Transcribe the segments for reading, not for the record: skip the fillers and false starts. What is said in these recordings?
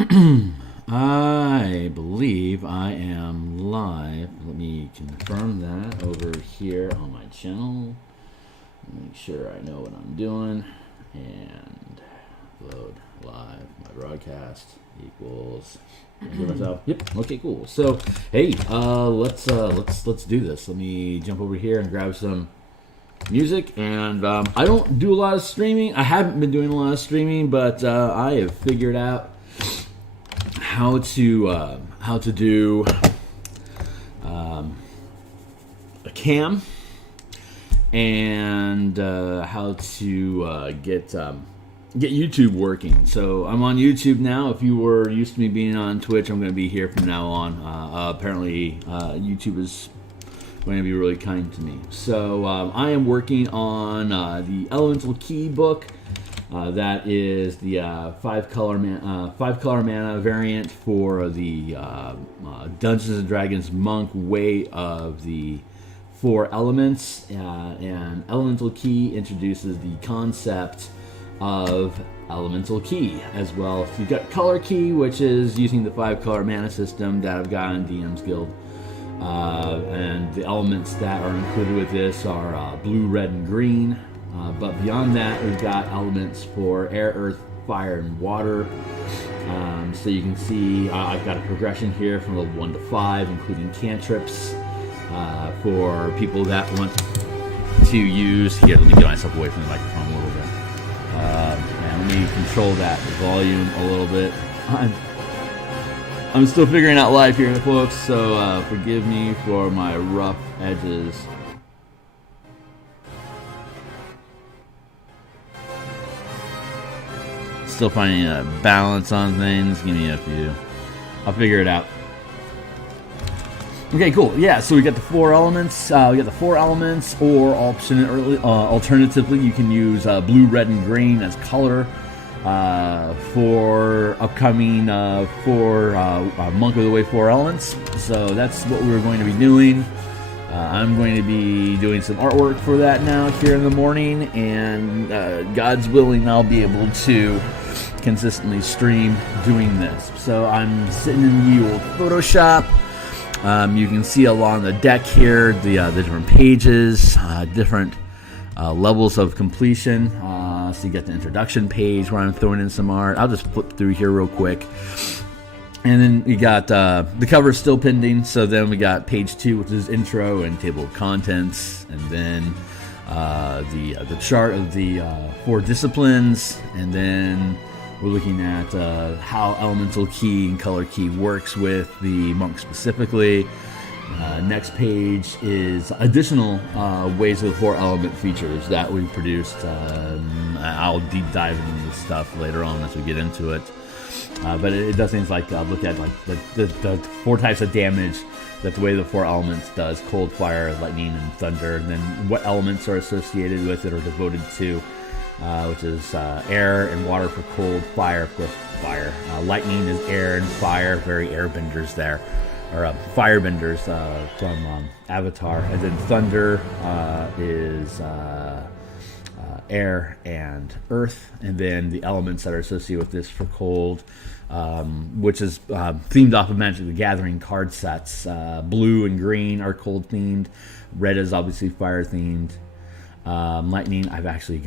I believe I am live. Let me confirm that over here on my channel. Make sure I know what I'm doing. And load live. My broadcast equals. Yep. Okay. Cool. So hey, let's do this. Let me jump over here and grab some music. And I don't do a lot of streaming. I haven't been doing a lot of streaming, but I have figured out how to do a cam and how to get YouTube working. So I'm on YouTube now. If you were used to me being on Twitch, I'm going to be here from now on. Apparently, YouTube is going to be really kind to me. So I am working on the Elemental Key book. That is the five color mana variant for the Dungeons and Dragons Monk way of the 4 elements. And Elemental Key introduces the concept of Elemental Key as well. So you've got Color Key, which is using the 5 color mana system that I've got on DMsGuild. And the elements that are included with this are blue, red, and green. But beyond that, we've got elements for air, earth, fire, and water. So you can see I've got a progression here from level 1 to 5, including cantrips for people that want to use. Here, let me get myself away from the microphone a little bit. And let me control that volume a little bit. I'm still figuring out live here, folks, so forgive me for my rough edges. Still finding a balance on things. Give me a few. I'll figure it out. Okay, cool. Yeah, so we got the 4 elements. We got the 4 elements, or alternatively, you can use blue, red, and green as color for upcoming 4 Monk of the Way 4 elements. So that's what we're going to be doing. I'm going to be doing some artwork for that now here in the morning, and God's willing, I'll be able to consistently stream doing this. So I'm sitting in the old Photoshop. You can see along the deck here the different pages, different levels of completion. So you get the introduction page where I'm throwing in some art. I'll just flip through here real quick. And then we got the cover is still pending. So then we got page 2, which is intro and table of contents, and then the chart of the 4 disciplines, and then we're looking at how Elemental Key and Color Key works with the monk specifically. Next page is additional ways of 4 element features that we produced. I'll deep dive into this stuff later on as we get into it. But it does things like look at like the 4 types of damage that the way the 4 elements does: cold, fire, lightning, and thunder. And then what elements are associated with it or devoted to, which is air and water for cold, fire, of course, fire. Lightning is air and fire, very airbenders there, or firebenders from Avatar. And then thunder is air and earth, and then the elements that are associated with this for cold, which is themed off of Magic the Gathering card sets. Blue and green are cold themed. Red is obviously fire themed. Lightning, I actually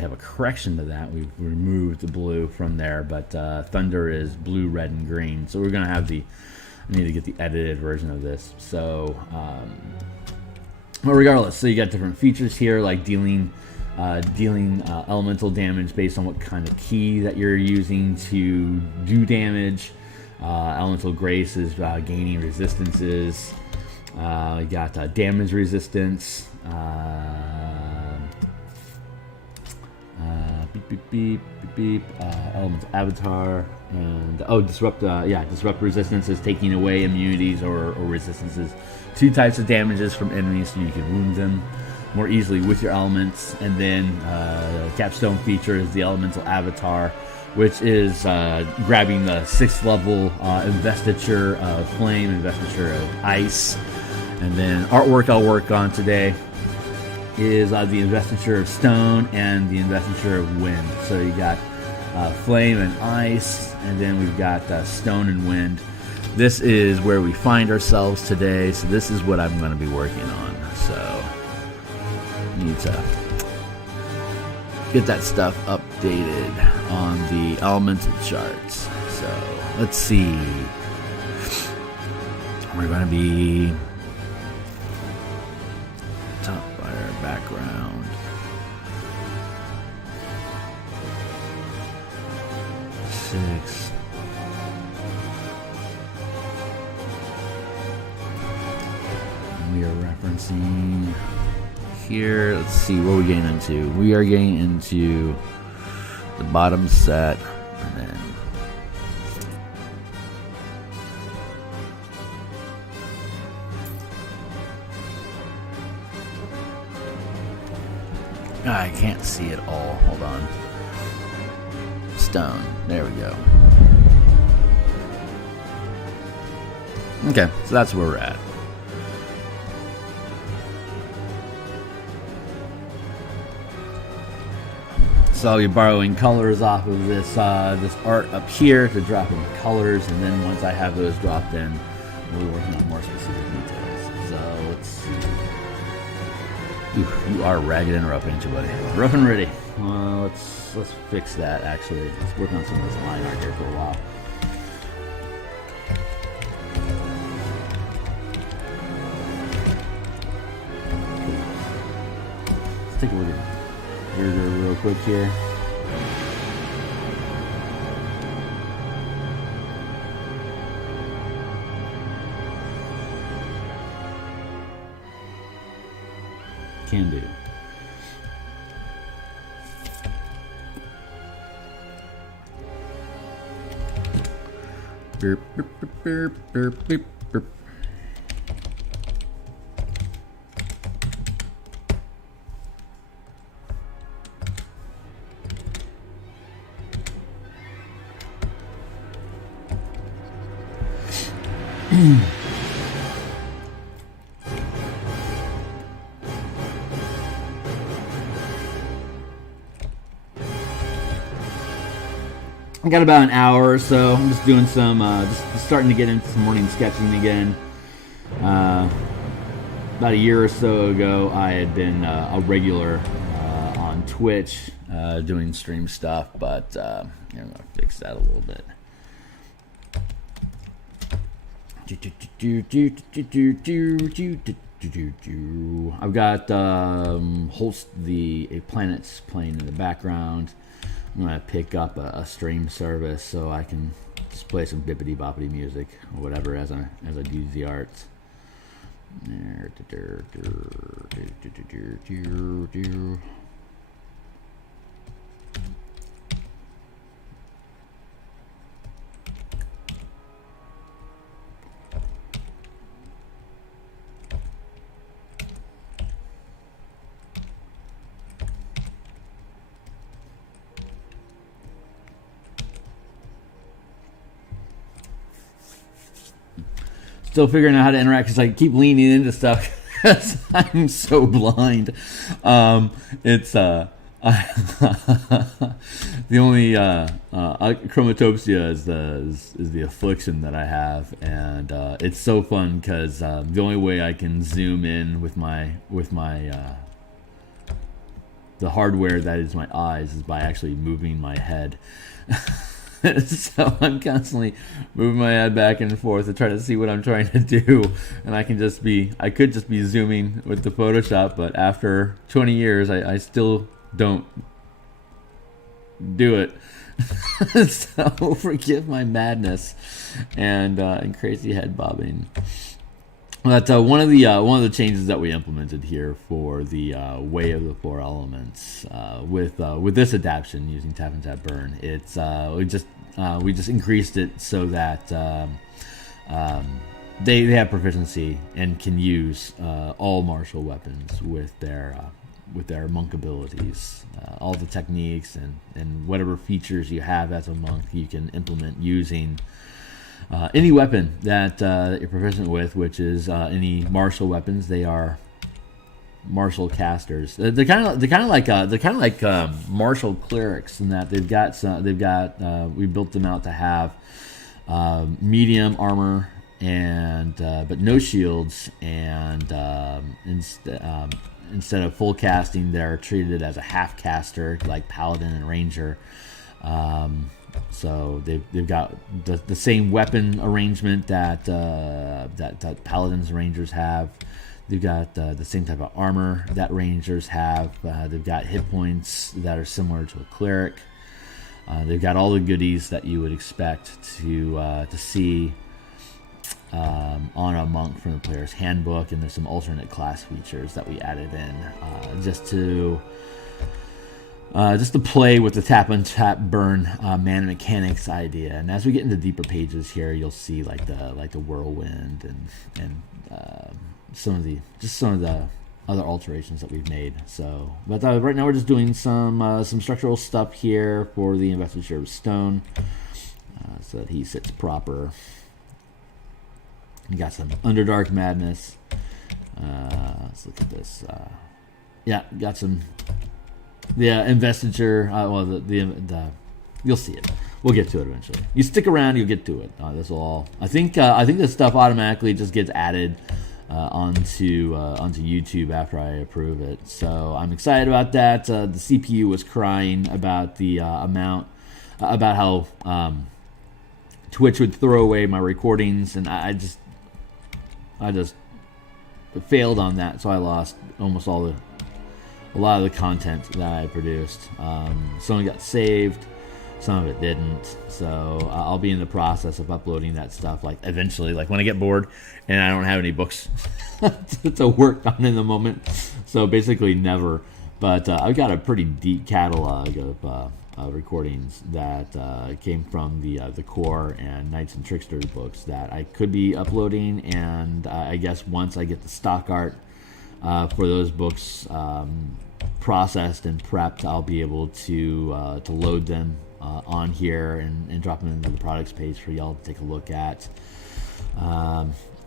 have a correction to that. We've removed the blue from there, but thunder is blue, red, and green. So we're gonna have I need to get the edited version of this. So but regardless, so you got different features here, like dealing elemental damage based on what kind of key that you're using to do damage. Elemental Grace is gaining resistances. You got damage resistance. Elemental Avatar, and disrupt resistance is taking away immunities or resistances. 2 types of damages from enemies, so you can wound them more easily with your elements. And then capstone feature is the Elemental Avatar, which is grabbing the 6th level investiture of flame, investiture of ice. And then artwork I'll work on today is the investiture of stone and the investiture of wind. So you got flame and ice, and then we've got stone and wind. This is where we find ourselves today, so this is what I'm going to be working on. So need to get that stuff updated on the elemental charts. So let's see. We're going to be top fire background. 6. We are referencing here. Let's see what we're getting into. We are getting into the bottom set, and then I can't see it all. Hold on. Stone. There we go. Okay, so that's where we're at. So I'll be borrowing colors off of this this art up here to drop in colors, and then once I have those dropped in, we'll be working on more specific details. So let's see. Ooh, you are ragged and rough, ain't you, buddy? Rough and ready. Let's fix that. Actually, let's work on some of this line art here for a while. Let's take a look at Burger real quick here. Can do. Burp, burp, burp, burp, burp, burp. I got about an hour or so. I'm just doing some, just starting to get into some morning sketching again. About a year or so ago, I had been a regular on Twitch doing stream stuff, but I'm going to fix that a little bit. I've got a planets playing in the background. I'm gonna pick up a stream service so I can just play some bippity boppity music or whatever as I do the arts. Still figuring out how to interact because I keep leaning into stuff because I'm so blind. It's the only chromatopsia is the affliction that I have, and it's so fun because the only way I can zoom in with my the hardware that is my eyes is by actually moving my head. So I'm constantly moving my head back and forth to try to see what I'm trying to do, and I could just be zooming with the Photoshop, but after 20 years I still don't do it. So forgive my madness and crazy head bobbing. But one of the changes that we implemented here for the Way of the Four Elements with this adaptation using Tap Untap Burn, it's we just increased it so that they have proficiency and can use all martial weapons with their monk abilities. All the techniques and whatever features you have as a monk, you can implement using any weapon that you're proficient with, which is any martial weapons. They are martial casters. They're kind of like martial clerics in that we built them out to have medium armor and but no shields, and instead of full casting, they're treated as a half caster like paladin and ranger. So they've got the same weapon arrangement that paladins and rangers have. They've got the same type of armor that rangers have. They've got hit points that are similar to a cleric. They've got all the goodies that you would expect to see on a monk from the player's handbook, and there's some alternate class features that we added in just to play with the Tap Untap Burn mana mechanics idea. And as we get into deeper pages here, you'll see like the whirlwind and some of the other alterations that we've made. So, but right now we're just doing some structural stuff here for the investiture of stone, so that he sits proper. You got some Underdark Madness. Let's look at this. Yeah, got some. Yeah, investiture. Well, the you'll see it. We'll get to it eventually. You stick around, you'll get to it. This will all. I think this stuff automatically just gets added onto YouTube after I approve it. So I'm excited about that. The CPU was crying about the amount, about how Twitch would throw away my recordings, and I just failed on that. So I lost almost a lot of the content that I produced. Some of it got saved, some of it didn't. So I'll be in the process of uploading that stuff, like eventually, like when I get bored and I don't have any books to work on in the moment. So basically never. But I've got a pretty deep catalog of recordings that came from the Core and Knights and Tricksters books that I could be uploading. And I guess once I get the stock art for those books processed and prepped, I'll be able to load them on here and drop them into the products page for y'all to take a look at.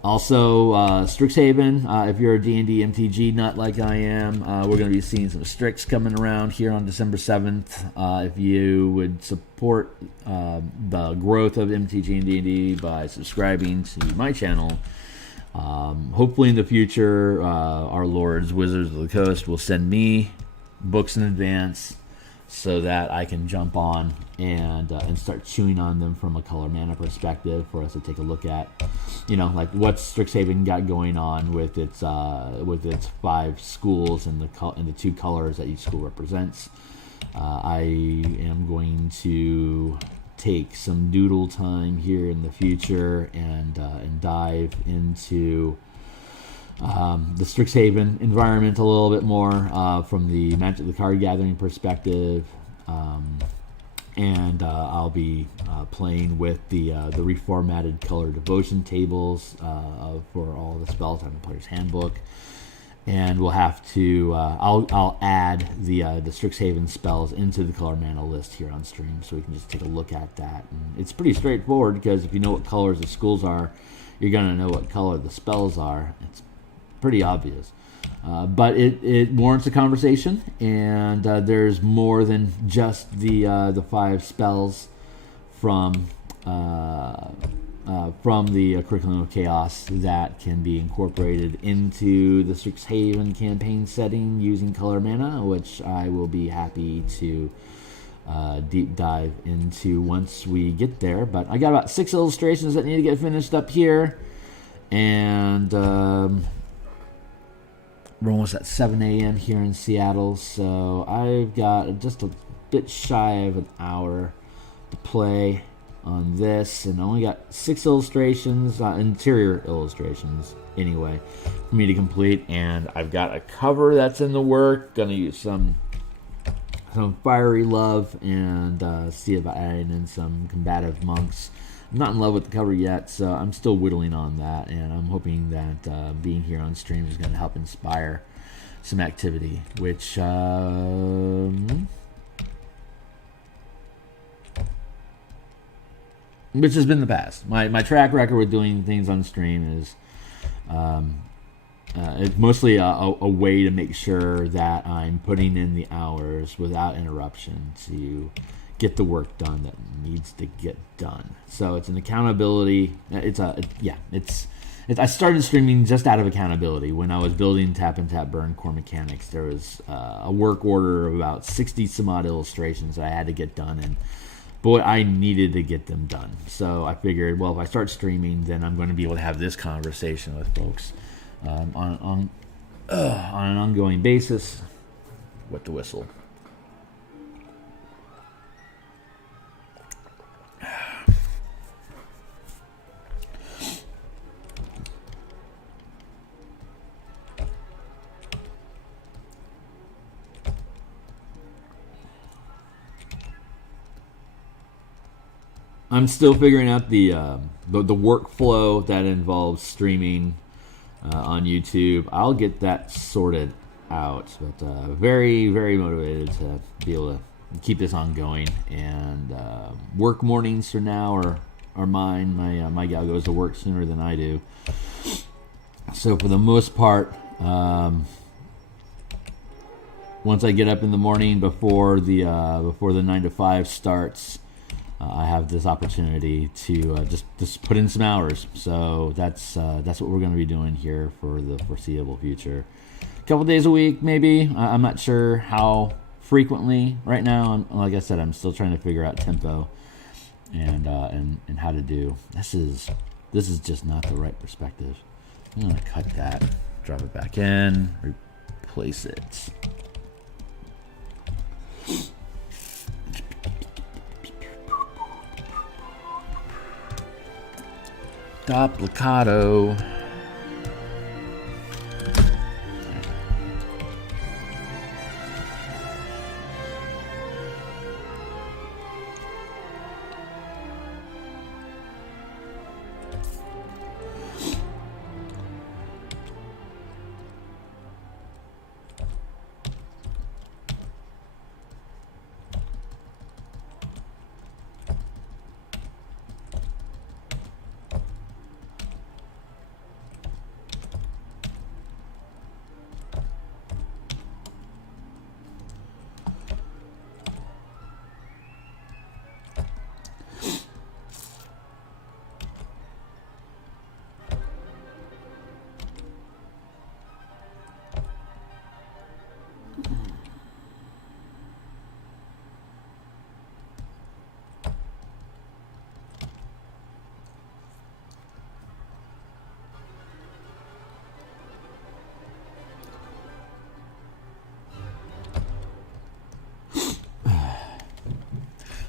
Also, Strixhaven, if you're a D&D MTG nut like I am, we're going to be seeing some Strix coming around here on December 7th. If you would support the growth of MTG and D&D by subscribing to my channel, hopefully in the future, our lords, Wizards of the Coast, will send me books in advance so that I can jump on and start chewing on them from a color mana perspective for us to take a look at. You know, like what's Strixhaven got going on with its 5 schools and the 2 colors that each school represents. I am going to take some doodle time here in the future and dive into the Strixhaven environment a little bit more from the Magic the Card Gathering perspective, and I'll be playing with the reformatted color devotion tables for all the spells on the player's handbook. And we'll have to I'll add the Strixhaven spells into the color mana list here on stream, so we can just take a look at that. And it's pretty straightforward, because if you know what colors the schools are, you're gonna know what color the spells are. It's pretty obvious, but it warrants a conversation. And there's more than just the 5 spells from the Curriculum of Chaos that can be incorporated into the Strixhaven campaign setting using color mana, which I will be happy to deep dive into once we get there. But I got about 6 illustrations that need to get finished up here, and we're almost at 7 a.m. here in Seattle, so I've got just a bit shy of an hour to play on this, and I only got 6 illustrations, interior illustrations anyway, for me to complete. And I've got a cover that's in the work. Gonna use some fiery love and see about adding in some combative monks. I'm not in love with the cover yet, so I'm still whittling on that, and I'm hoping that being here on stream is going to help inspire some activity, which has been the past. My track record with doing things on stream is it's mostly a way to make sure that I'm putting in the hours without interruption to get the work done that needs to get done. So it's an accountability. I started streaming just out of accountability. When I was building Tap Untap Burn core mechanics, there was a work order of about 60 some odd illustrations that I had to get done, and boy, I needed to get them done. So I figured, well, if I start streaming, then I'm going to be able to have this conversation with folks on an ongoing basis. What the whistle? I'm still figuring out the workflow that involves streaming on YouTube. I'll get that sorted out, but very, very motivated to be able to keep this ongoing. And work mornings for now are mine. My gal goes to work sooner than I do, so for the most part, once I get up in the morning before the 9 to 5 starts, I have this opportunity to just put in some hours. So that's what we're going to be doing here for the foreseeable future. A couple days a week, maybe. I'm not sure how frequently right now. Like I said, I'm still trying to figure out tempo and how to do. This is just not the right perspective. I'm going to cut that, drop it back in, replace it. Duplicado.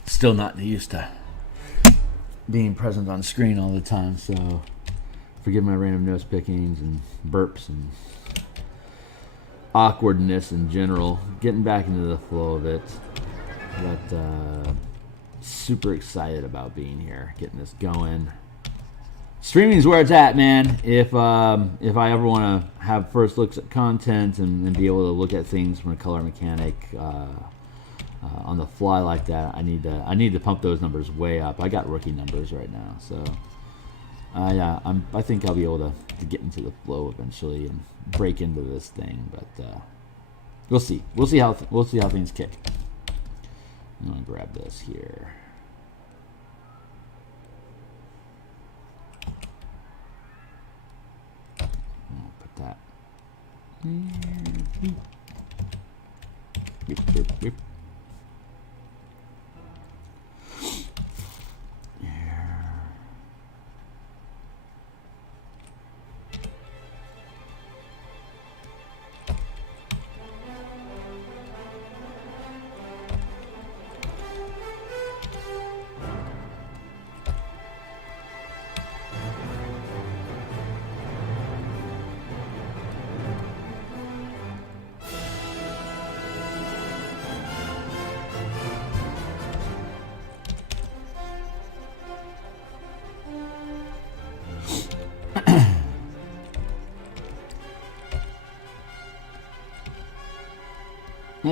Still not used to being present on screen all the time, so forgive my random nose pickings and burps and awkwardness in general. Getting back into the flow of it, but super excited about being here, getting this going. Streaming is where it's at, man. If I ever want to have first looks at content and be able to look at things from a color mechanic on the fly like that, I need to pump those numbers way up. I got rookie numbers right now, so I think I'll be able to get into the flow eventually and break into this thing. But we'll see. We'll see how things kick. I'm gonna grab this here. I'll put that. Beep.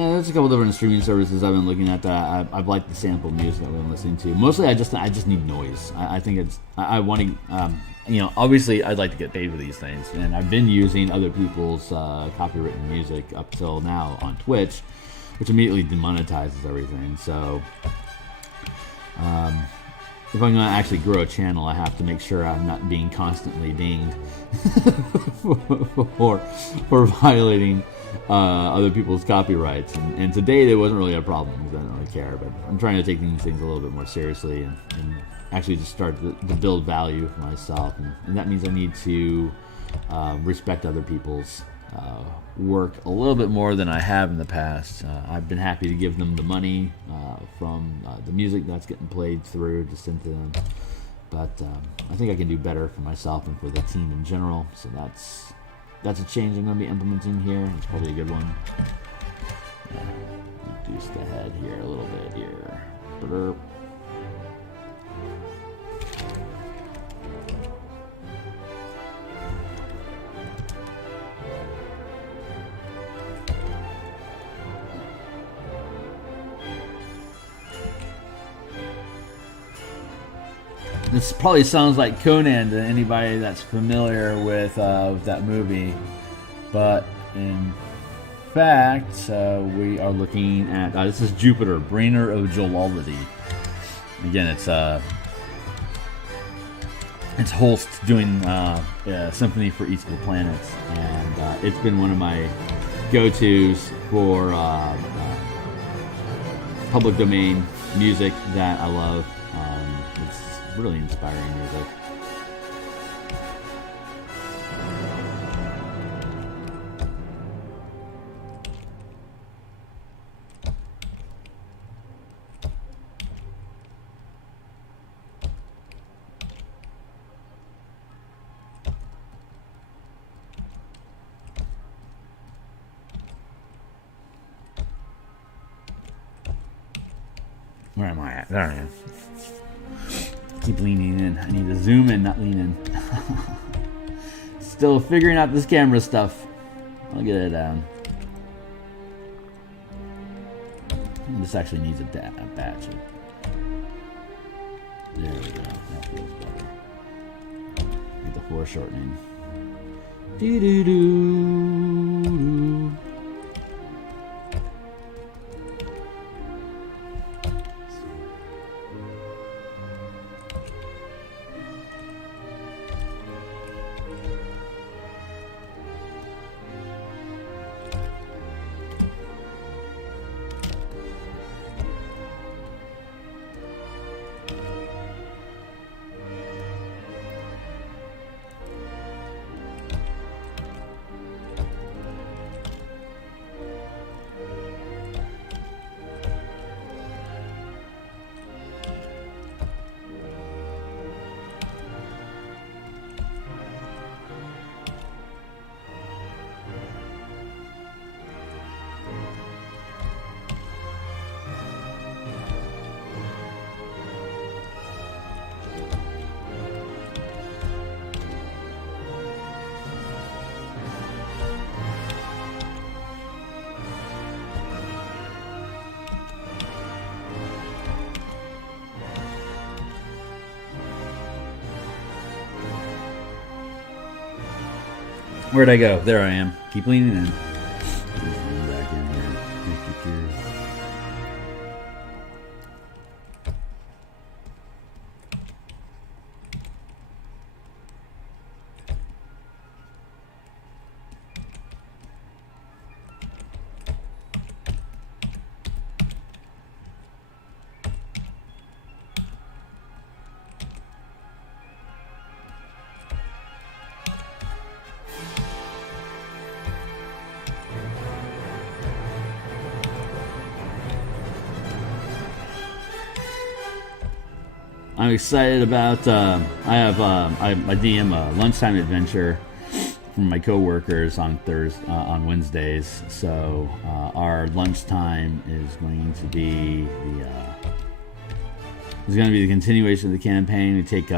there's a couple different streaming services I've been looking at that I've liked the sample music that I've been listening to. Mostly, I just need noise. I think I want to, obviously I'd like to get paid for these things, and I've been using other people's copywritten music up till now on Twitch, which immediately demonetizes everything. So, if I'm going to actually grow a channel, I have to make sure I'm not being constantly dinged for violating other people's copyrights. And to date, it wasn't really a problem because I don't really care. But I'm trying to take these things a little bit more seriously and actually just start to build value for myself. And that means I need to respect other people's work a little bit more than I have in the past. I've been happy to give them the money from the music that's getting played through to send to them, but I think I can do better for myself and for the team in general. So that's a change I'm going to be implementing here. It's probably a good one. Reduce the head here a little bit here. Burp. This probably sounds like Conan to anybody that's familiar with that movie, but in fact, we are looking at this is Jupiter, bringer of jollity. Again, it's Holst doing a symphony for each of the planets, and it's been one of my go-tos for public domain music that I love. It's really inspiring music. Where am I at? There I am. Keep leaning in. I need to zoom in, not lean in. Still figuring out this camera stuff. I'll get it down. This actually needs a batch. There we go. That feels better. Get the foreshortening. Doo-doo-doo. Where'd I go? There I am. Keep leaning in. Back in here. I'm excited about. I DM a lunchtime adventure from my coworkers on Wednesdays. So our lunchtime is going to be the continuation of the campaign. We take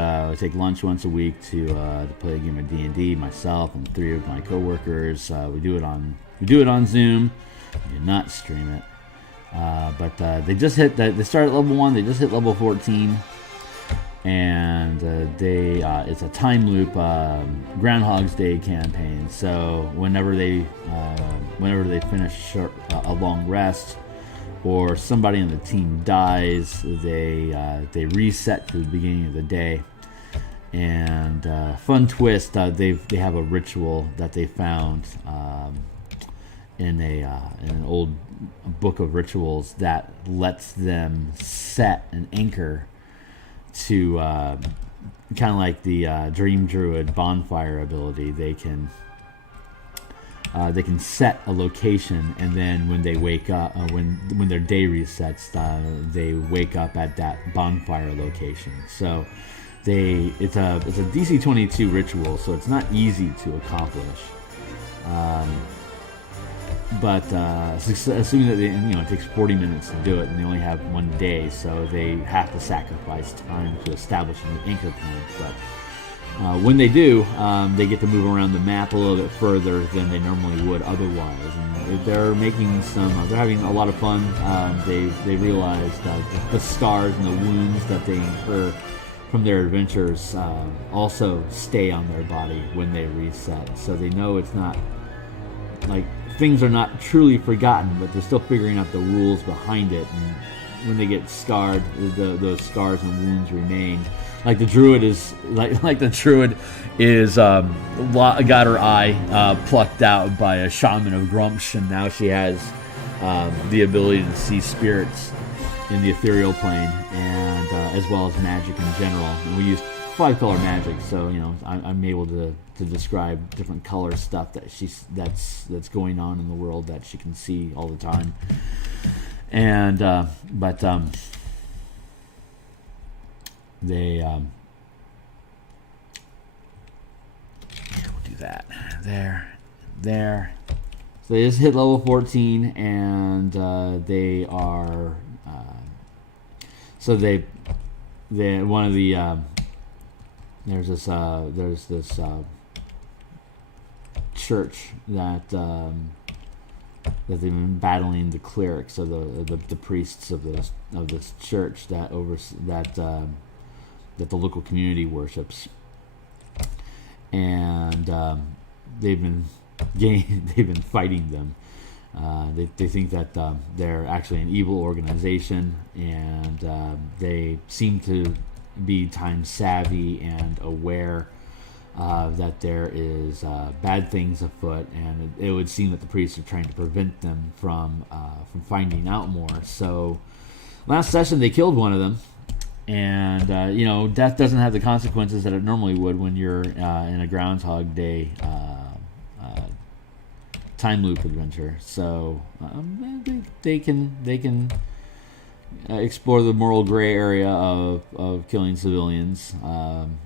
lunch once a week to play a game of D&D. Myself and 3 of my coworkers. We do it on Zoom. do not stream it. But they just hit. They started at level 1. They just hit level 14, and it's a time loop Groundhog's Day campaign. So whenever they finish a long rest, or somebody on the team dies, they reset to the beginning of the day. And fun twist, they have a ritual that they found in an old book of rituals that lets them set an anchor to kind of like the Dream Druid bonfire ability. They can set a location, and then when they wake up, when their day resets, they wake up at that bonfire location. So it's a DC 22 ritual, so it's not easy to accomplish. But assuming that it takes 40 minutes to do it, and they only have one day, so they have to sacrifice time to establish an anchor point. But when they do, they get to move around the map a little bit further than they normally would otherwise, and they're having a lot of fun. They realize that the scars and the wounds that they incur from their adventures also stay on their body when they reset. So they know it's not like things are not truly forgotten, but they're still figuring out the rules behind it. And when they get scarred, those scars and wounds remain. Like the druid is got her eye plucked out by a shaman of Grumsh, and now she has the ability to see spirits in the ethereal plane, and as well as magic in general. And we use 5-color magic, so I'm able to describe different color stuff that's going on in the world that she can see all the time. And they we'll do that there. So they just hit level 14, and they are one of the there's this church that they've been battling the clerics, so the priests of this church that the local community worships, and they've been fighting them. They think that they're actually an evil organization, and they seem to be time savvy and aware that there is bad things afoot, and it would seem that the priests are trying to prevent them from finding out more. So last session they killed one of them, and death doesn't have the consequences that it normally would when you're in a Groundhog Day time loop adventure. So they can explore the moral gray area of killing civilians,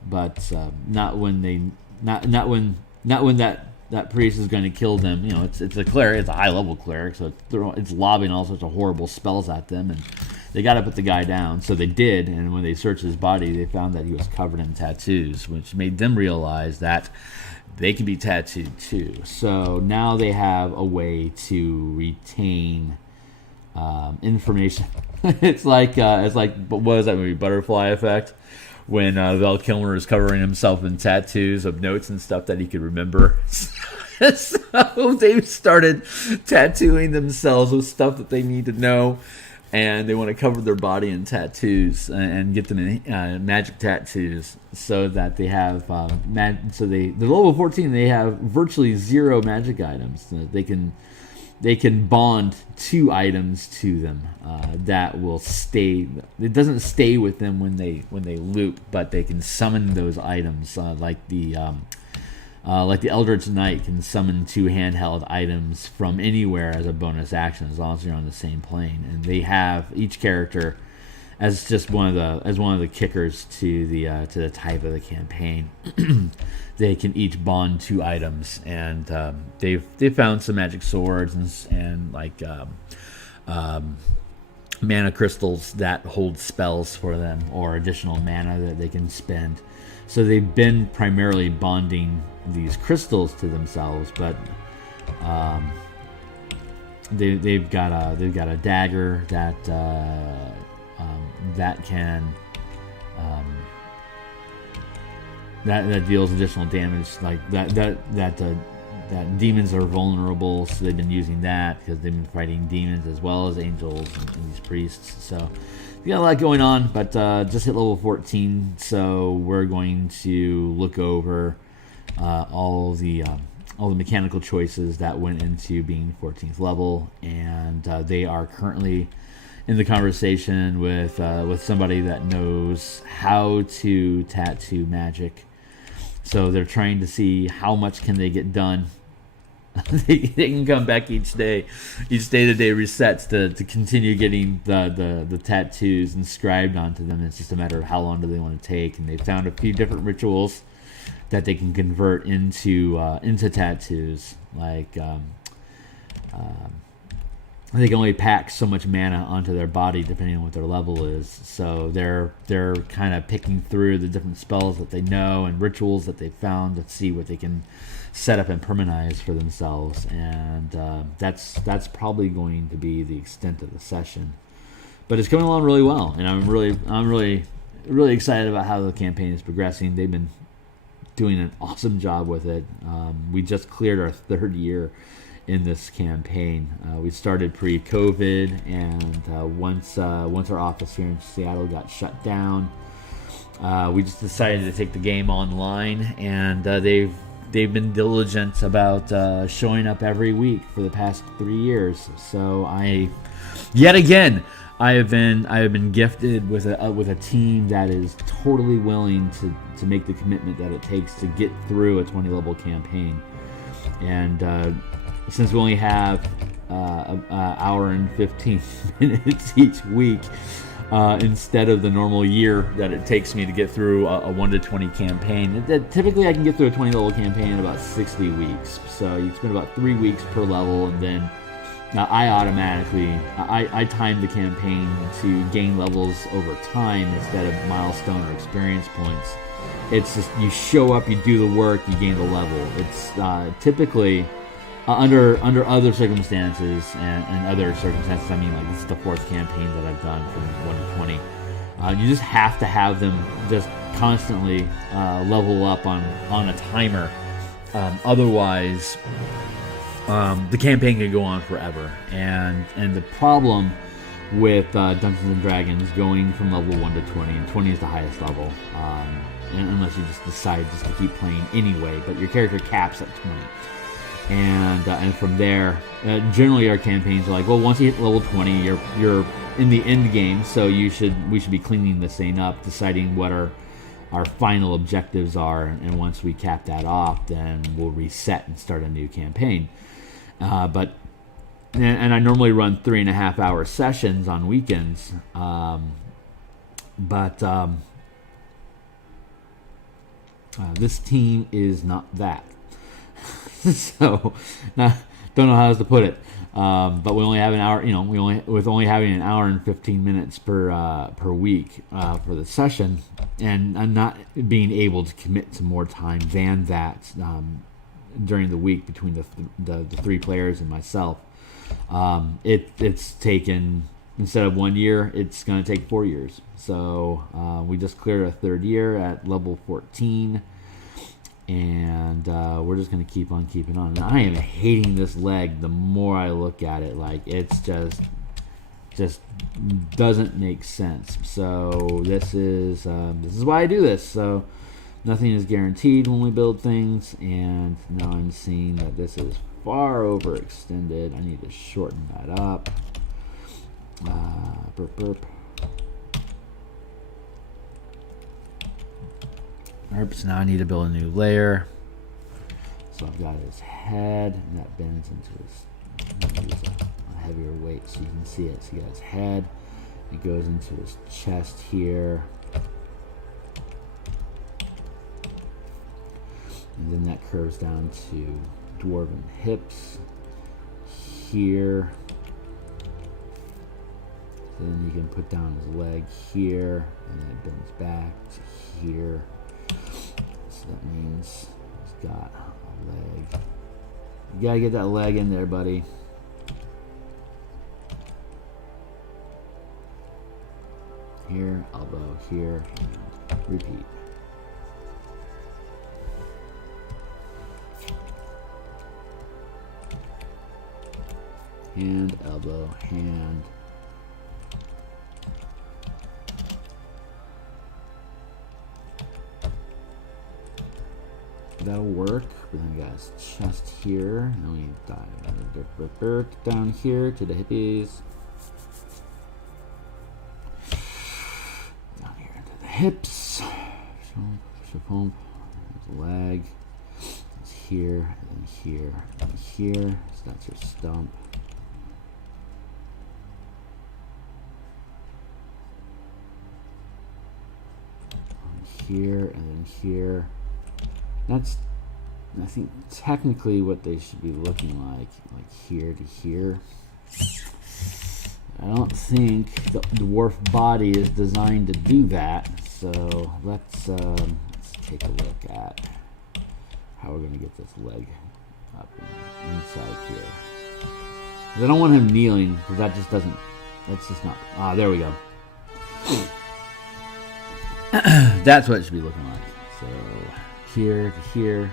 but not when that priest is going to kill them. It's a cleric, it's a high level cleric, so it's lobbing all sorts of horrible spells at them, and they got to put the guy down. So they did, and when they searched his body, they found that he was covered in tattoos, which made them realize that they can be tattooed too. So now they have a way to retain information. It's like what was that movie, Butterfly Effect, when Val Kilmer is covering himself in tattoos of notes and stuff that he could remember. So they've started tattooing themselves with stuff that they need to know, and they want to cover their body in tattoos and get them in magic tattoos, so that they have the level 14, they have virtually 0 magic items. They can bond 2 items to them that will stay. It doesn't stay with them when they loop, but they can summon those items, like the Eldritch Knight can summon 2 handheld items from anywhere as a bonus action, as long as you're on the same plane. And they have each character as just one of the kickers to the type of the campaign. They can each bond 2 items, and they've found some magic swords and like mana crystals that hold spells for them, or additional mana that they can spend. So they've been primarily bonding these crystals to themselves, but they've got a dagger that that can that deals additional damage, like that demons are vulnerable, so they've been using that because they've been fighting demons as well as angels and these priests. So we got a lot going on, but just hit level 14, so we're going to look over all the mechanical choices that went into being 14th level, and they are currently in the conversation with somebody that knows how to tattoo magic. So they're trying to see how much can they get done. they can come back each day the day resets to continue getting the tattoos inscribed onto them. It's just a matter of how long do they want to take, and they found a few different rituals that they can convert into tattoos. Like they can only pack so much mana onto their body depending on what their level is. So they're kind of picking through the different spells that they know and rituals that they found to see what they can set up and permanize for themselves. And that's probably going to be the extent of the session. But it's coming along really well, and I'm really excited about how the campaign is progressing. They've been doing an awesome job with it. We just cleared our 3rd year in this campaign. We started pre-COVID, and once our office here in Seattle got shut down, we just decided to take the game online, and they've been diligent about showing up every week for the past 3 years. So I have been gifted with a team that is totally willing to make the commitment that it takes to get through a 20 level campaign. And since we only have an hour and 15 minutes each week, instead of the normal year that it takes me to get through a 1 to 20 campaign, typically I can get through a 20 level campaign in about 60 weeks. So you spend about 3 weeks per level, and then I automatically I time the campaign to gain levels over time instead of milestone or experience points. It's just you show up, you do the work, you gain the level. It's typically under other circumstances and other circumstances. I mean, like, this is the 4th campaign that I've done from 1 to 20. You just have to have them just constantly level up on a timer. Otherwise, the campaign can go on forever. And the problem with Dungeons and Dragons going from level 1 to 20, and 20 is the highest level, unless you just decide just to keep playing anyway, but your character caps at 20. And from there, generally our campaigns are like, well, once you hit level 20, you're in the end game, so we should be cleaning this thing up, deciding what our final objectives are, and once we cap that off, then we'll reset and start a new campaign. But I normally run 3.5 hour sessions on weekends, but this team is not that. So, don't know how else to put it. But we only have an hour. With only having an hour and 15 minutes per week for the session, and I'm not being able to commit to more time than that during the week between the 3 players and myself. It's taken, instead of 1 year, it's going to take 4 years. So we just cleared a 3rd year at level 14. And we're just going to keep on keeping on. And I am hating this leg the more I look at it. Like, it's just doesn't make sense. So this is why I do this. So nothing is guaranteed when we build things. And now I'm seeing that this is far overextended. I need to shorten that up. Burp. So now I need to build a new layer. So I've got his head, and that bends into his, a heavier weight so you can see it. So you got his head, it goes into his chest here. And then that curves down to dwarven hips here. So then you can put down his leg here, and then it bends back to here. So that means he's got a leg. You gotta get that leg in there, buddy. here, elbow here, and repeat. Hand, elbow, hand. That'll work, but then we got his chest here, and we dive down here to the hippies. Down here into the hips. There's a leg. It's here, and then here, and here. So that's your stump. Here, and then here. That's, I think, technically what they should be looking like here to here. I don't think the dwarf body is designed to do that, so let's take a look at how we're going to get this leg up inside here. 'Cause I don't want him kneeling, because that just doesn't, that's just not, there we go. That's what it should be looking like. So here to here.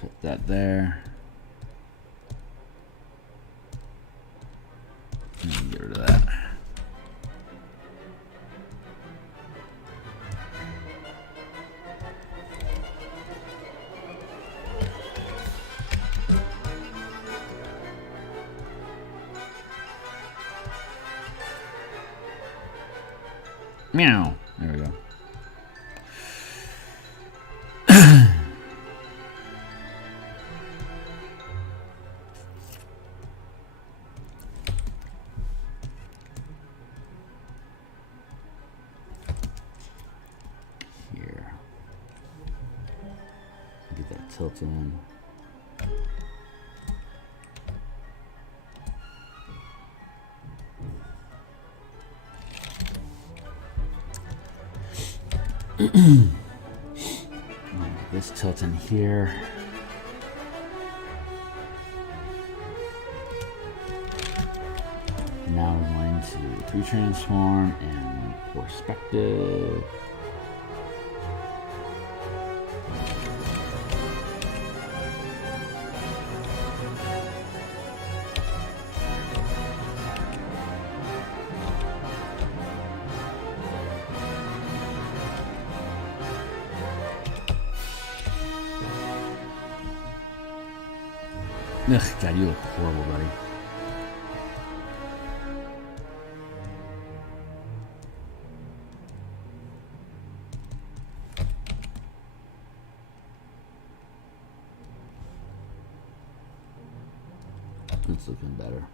Cut that there. And get rid of that. Meow. There we go. Here. Get that tilt in. This tilt in here. Now we're going to pre-transform and perspective. Ugh, God, you look horrible, buddy. It's looking better.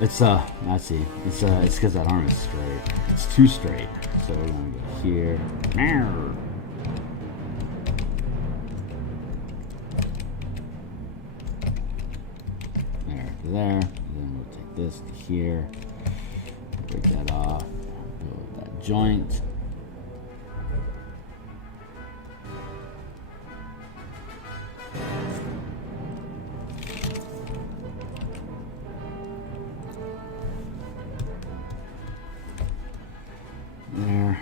It's I see. It's because that arm is straight. It's too straight. So we're gonna go here. There to there. And then we'll take this to here. Break that off. Go with that joint. There.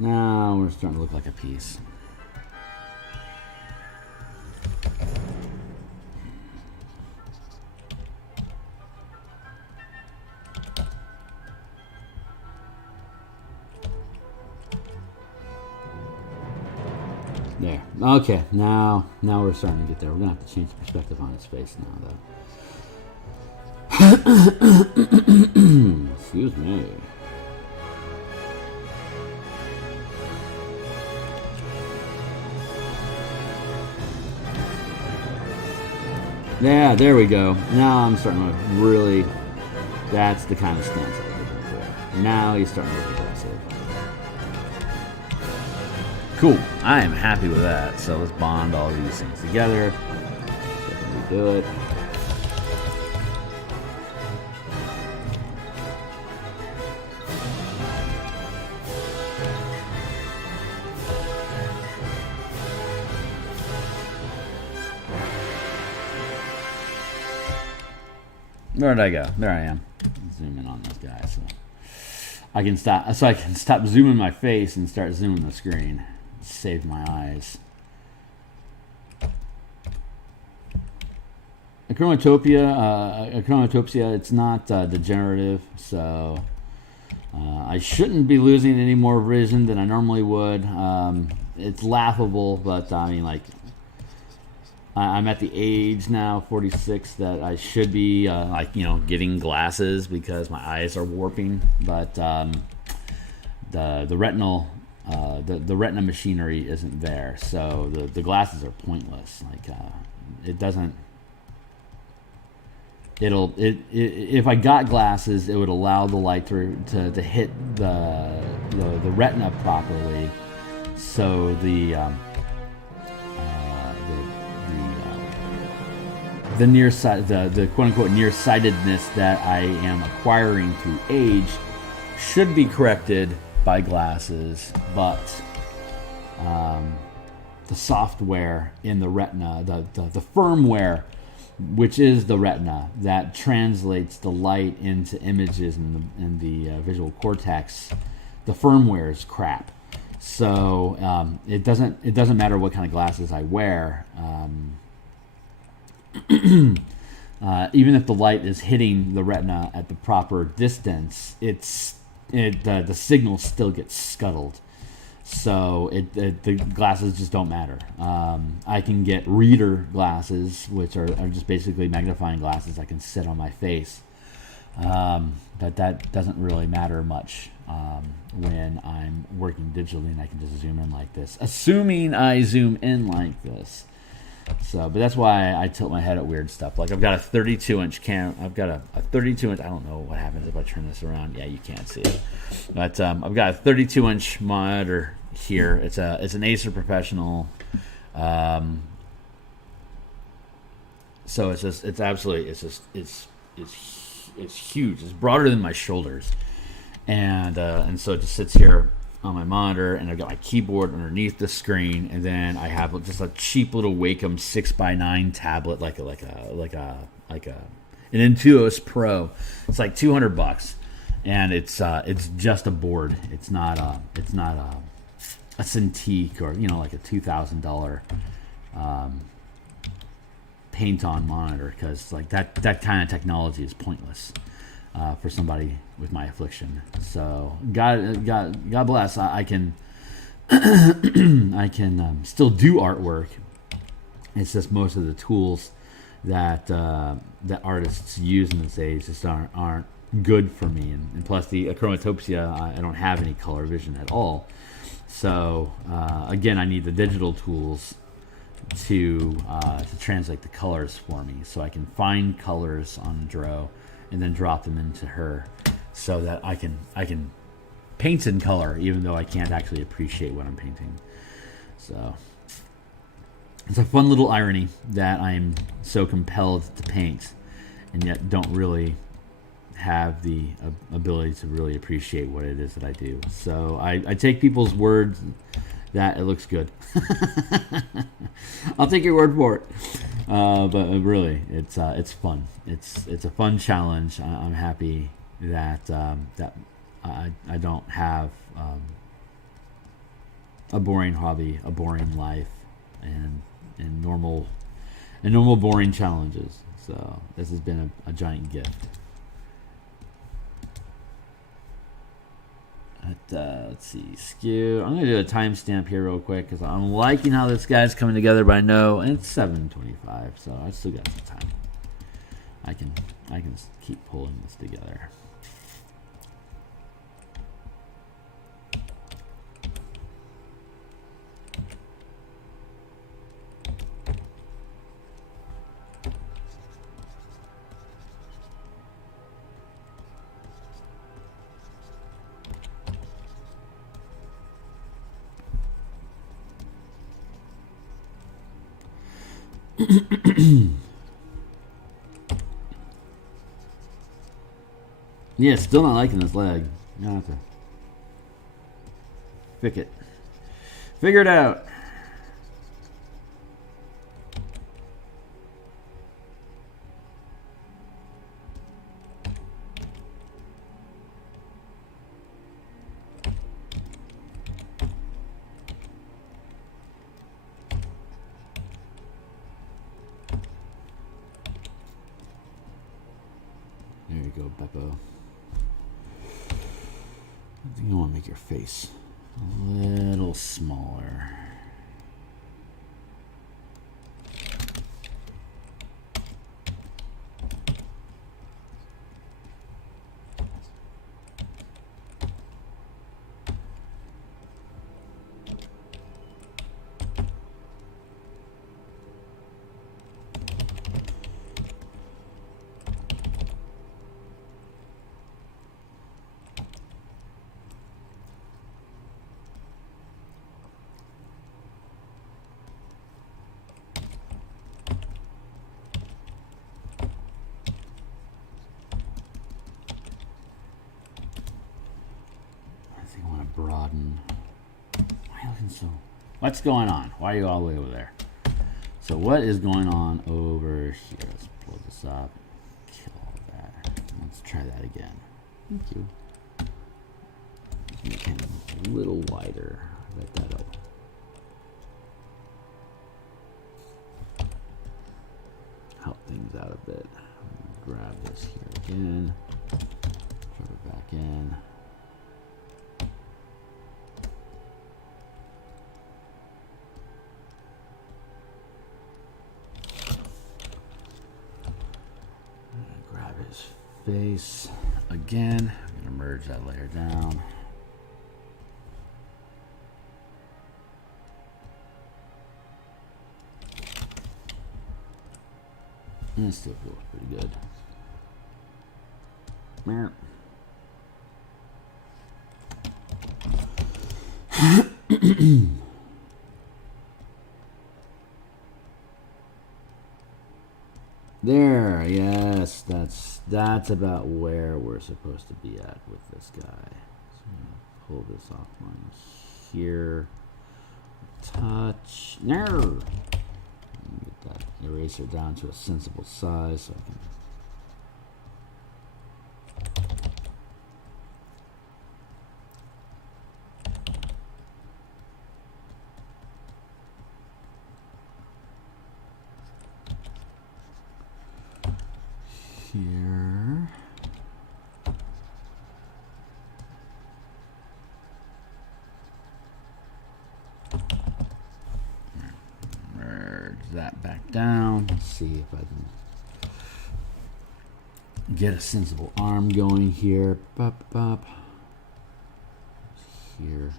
Now we're starting to look like a piece. There. Okay, now we're starting to get there. We're gonna have to change the perspective on his face now, though. Excuse me. Yeah, there we go. Now I'm starting to really, that's the kind of stance I was looking for. Now he's starting to look aggressive. Cool, I am happy with that. So let's bond all these things together. Definitely do it. Where did I go? There I am. Zoom in on this guy so I can stop. So I can stop zooming my face and start zooming the screen. Save my eyes. Achromatopsia, it's not degenerative, so I shouldn't be losing any more vision than I normally would. It's laughable, but I mean, like, I'm at the age now, 46, that I should be, like, you know, getting glasses because my eyes are warping. But the retinal, the retina machinery isn't there, so the glasses are pointless. Like, it doesn't. If I got glasses, it would allow the light to hit the retina properly, so the quote unquote nearsightedness that I am acquiring through age should be corrected by glasses, but the software in the retina, the firmware, which is the retina, that translates the light into images in the visual cortex, the firmware is crap. So it doesn't matter what kind of glasses I wear. Even if the light is hitting the retina at the proper distance, the signal still gets scuttled. So the glasses just don't matter. I can get reader glasses, which are just basically magnifying glasses I can sit on my face. But that doesn't really matter much when I'm working digitally and I can just zoom in like this. Assuming I zoom in like this. So, but that's why I tilt my head at weird stuff. Like, I've got a 32-inch I've got a 32-inch. I don't know what happens if I turn this around. Yeah, you can't see it. But I've got a 32-inch monitor here. It's an Acer Professional. So it's huge. It's broader than my shoulders, and so it just sits here on my monitor, and I've got my keyboard underneath the screen, and then I have just a cheap little Wacom 6x9 tablet, like an Intuos Pro. It's like $200, and it's just a board. It's not a Cintiq or like a $2,000 paint on monitor, because like that kind of technology is pointless for somebody with my affliction. So God bless. I can I can still do artwork. It's just most of the tools that artists use in this age just aren't good for me, and plus the achromatopsia, I don't have any color vision at all. So again, I need the digital tools to translate the colors for me, so I can find colors on Dro and then drop them into her, so that I can paint in color, even though I can't actually appreciate what I'm painting. So it's a fun little irony that I'm so compelled to paint, and yet don't really have the ability to really appreciate what it is that I do. So I take people's words that it looks good. I'll take your word for it. But really, it's fun. It's a fun challenge. I'm happy that I don't have a boring hobby, a boring life, and normal boring challenges. So this has been a giant gift. Let's see, skew. I'm gonna do a timestamp here real quick because I'm liking how this guy's coming together. But I know it's 7:25, so I still got some time. I can keep pulling this together. Yeah, still not liking this leg. You have to figure it out. Beppo. I think you want to make your face a little smaller. Broaden. Why are you looking so? What's going on? Why are you all the way over there? So what is going on over here? Let's pull this up. Kill all that. Let's try that again. Thank you. Make him a little wider. I bet that'll. Help things out a bit. Grab this here again. Throw it back in. Face again. I'm going to merge that layer down. And it still feels pretty good. There, yes, that's about where we're supposed to be at with this guy. So I'm gonna pull this off line here. Touch. No. Get that eraser down to a sensible size so I can. Here. Merge that back down. Let's see if I can get a sensible arm going here. Bop, bop. Here.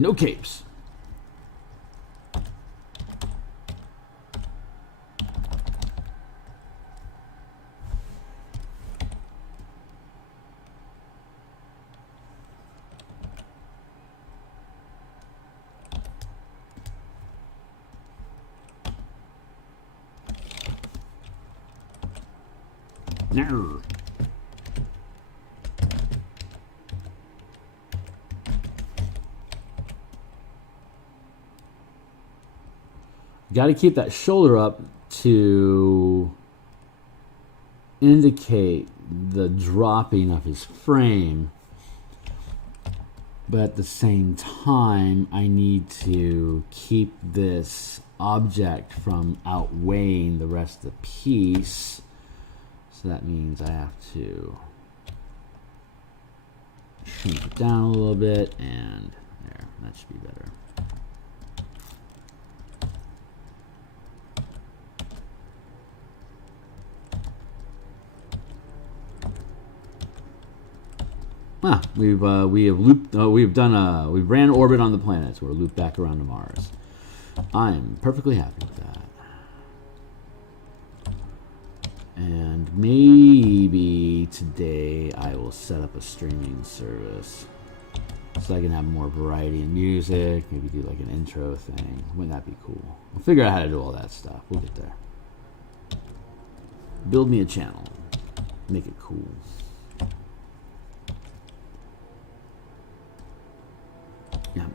No capes. No. Got to keep that shoulder up to indicate the dropping of his frame, but at the same time I need to keep this object from outweighing the rest of the piece, so that means I have to shrink it down a little bit, and there, that should be better. We've looped. We've ran orbit on the planet, so we're looped back around to Mars. I'm perfectly happy with that. And maybe today I will set up a streaming service. So I can have more variety in music, maybe do like an intro thing. Wouldn't that be cool? We'll figure out how to do all that stuff. We'll get there. Build me a channel. Make it cool. Yeah, I'm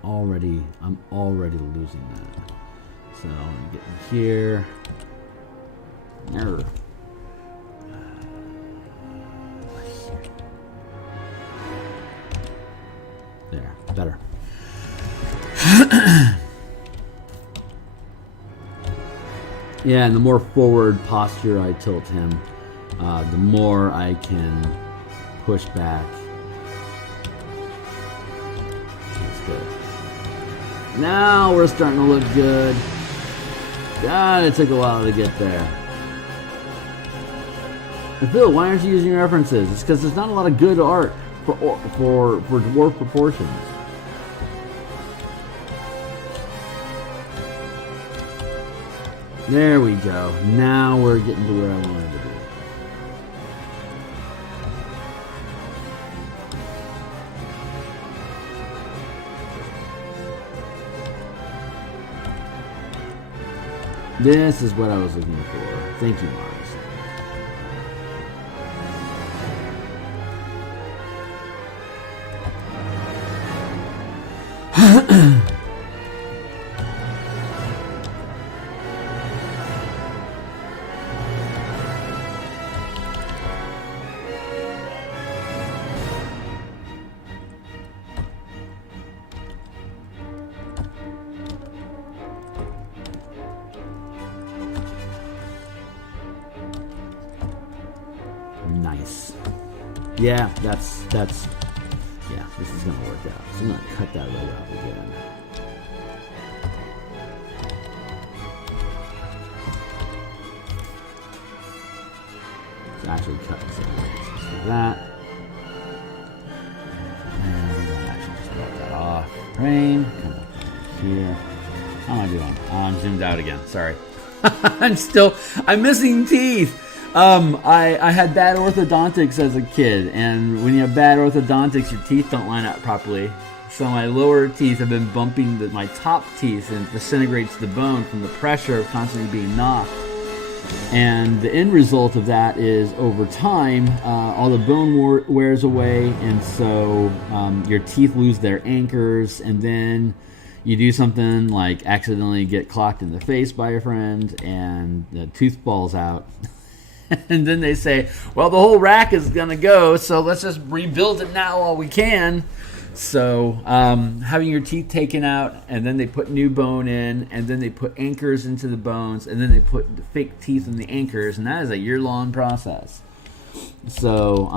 already losing that. So I'm gonna get in here. Error. There, better. Yeah, and the more forward posture I tilt him, the more I can push back. That's good. Now we're starting to look good. God, it took a while to get there. And Phil, why aren't you using references? It's because there's not a lot of good art for dwarf proportions. There we go. Now we're getting to where I wanted to be. This is what I was looking for. Thank you, Mars. Nice. Yeah, that's yeah, this is gonna work out. So I'm gonna cut that right off again. It's actually cutting some like that. And we're gonna actually just cut that off. Frame, come up here. How am I doing? Oh, I'm zoomed out again. Sorry. I'm missing teeth. I had bad orthodontics as a kid, and when you have bad orthodontics, your teeth don't line up properly. So my lower teeth have been bumping my top teeth, and it disintegrates the bone from the pressure of constantly being knocked. And the end result of that is, over time, all the bone wears away, and so your teeth lose their anchors, and then you do something like accidentally get clocked in the face by a friend, and the tooth falls out. And then they say, well, the whole rack is going to go, so let's just rebuild it now while we can. So having your teeth taken out, and then they put new bone in, and then they put anchors into the bones, and then they put the fake teeth in the anchors, and that is a year-long process. So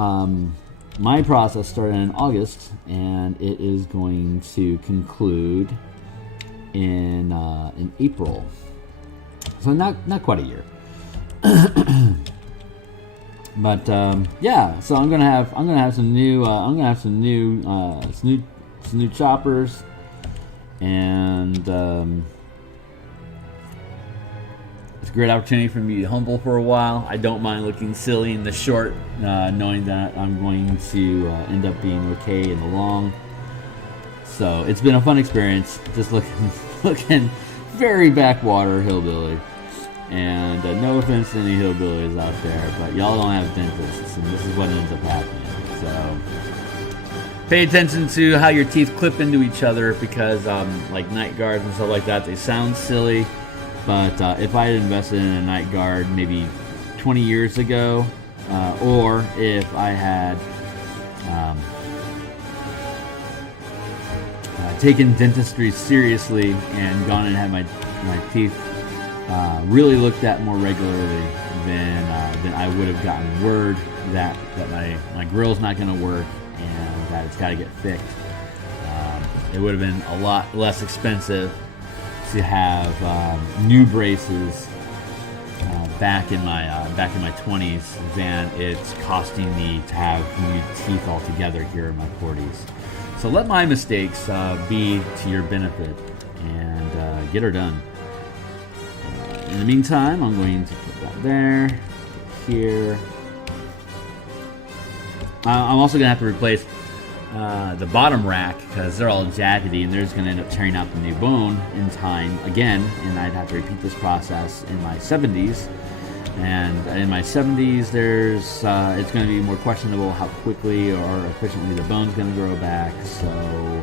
my process started in August, and it is going to conclude in April. So not quite a year. But yeah, so I'm gonna have some new choppers, and it's a great opportunity for me to be humble for a while. I don't mind looking silly in the short, knowing that I'm going to end up being okay in the long. So it's been a fun experience, just looking very backwater hillbilly. And no offense to any hillbillies out there, but y'all don't have dentists, and this is what ends up happening. So pay attention to how your teeth clip into each other, because like night guards and stuff like that, they sound silly, but if I had invested in a night guard maybe 20 years ago, or if I had taken dentistry seriously and gone and had my teeth really looked at more regularly, then I would have gotten word that my grill's not going to work and that it's got to get fixed. It would have been a lot less expensive to have new braces back in my 20s than it's costing me to have new teeth altogether here in my 40s. So let my mistakes be to your benefit, and get her done. In the meantime, I'm going to put that there, here. I'm also going to have to replace the bottom rack because they're all jaggedy and they're just going to end up tearing out the new bone in time again, and I'd have to repeat this process in my 70s. And in my 70s, there's it's going to be more questionable how quickly or efficiently the bone's going to grow back. So,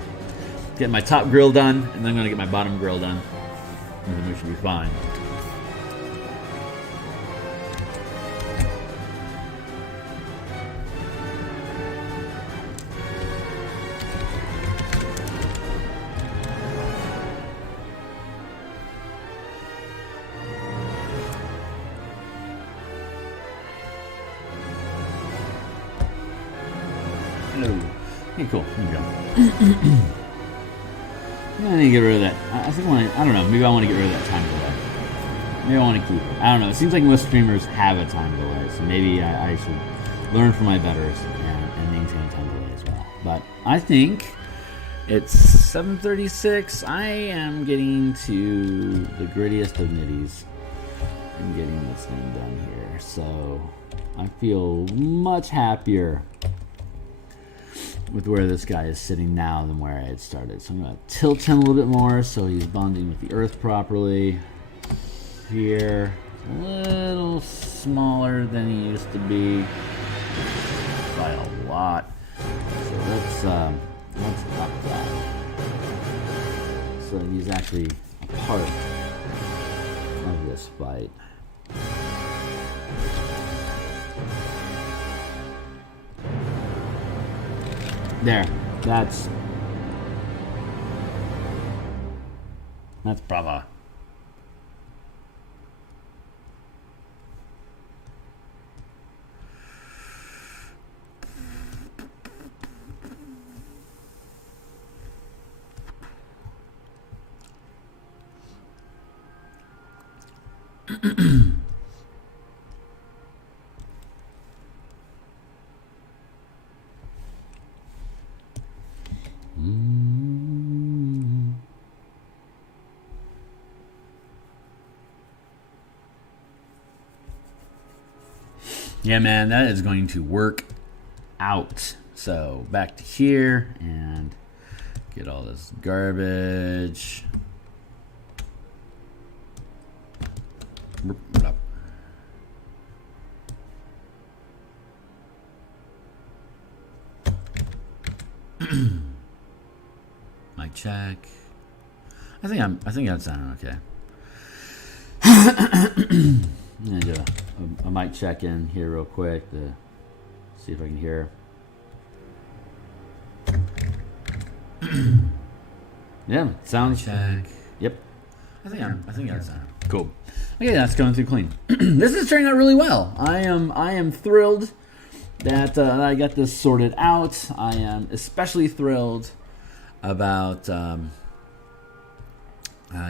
get my top grill done, and then I'm going to get my bottom grill done, and then we should be fine. Okay, cool. Here we go. I need to get rid of that. I don't know. Maybe I want to get rid of that time delay. Maybe I want to keep it. I don't know. It seems like most streamers have a time delay, so maybe I should learn from my betters and maintain time delay as well. But I think it's 7:36. I am getting to the grittiest of nitties and getting this thing done here. So I feel much happier with where this guy is sitting now than where I had started. So I'm going to tilt him a little bit more so he's bonding with the earth properly. Here, a little smaller than he used to be by a lot. So let's up that so he's actually a part of this fight. There, that's brava. Yeah, man, that is going to work out. So back to here and get all this garbage. Mic check. I think I'm sounding okay. I'm gonna do a mic check in here real quick to see if I can hear. Yeah, sound check. Yep. I think I'm sounding cool. Okay, that's going through clean. This is turning out really well. I am thrilled that I got this sorted out. I am especially thrilled about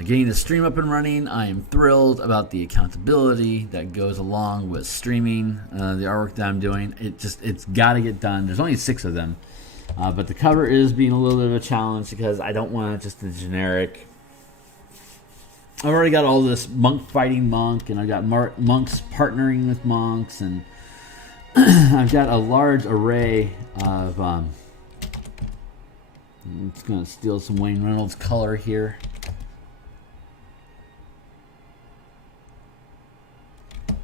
getting the stream up and running. I am thrilled about the accountability that goes along with streaming the artwork that I'm doing. It's got to get done. There's only 6 of them, but the cover is being a little bit of a challenge because I don't want just a generic. I've already got all this monk fighting monk, and I've got monks partnering with monks, and I've got a large array of. I'm just gonna steal some Wayne Reynolds color here. Come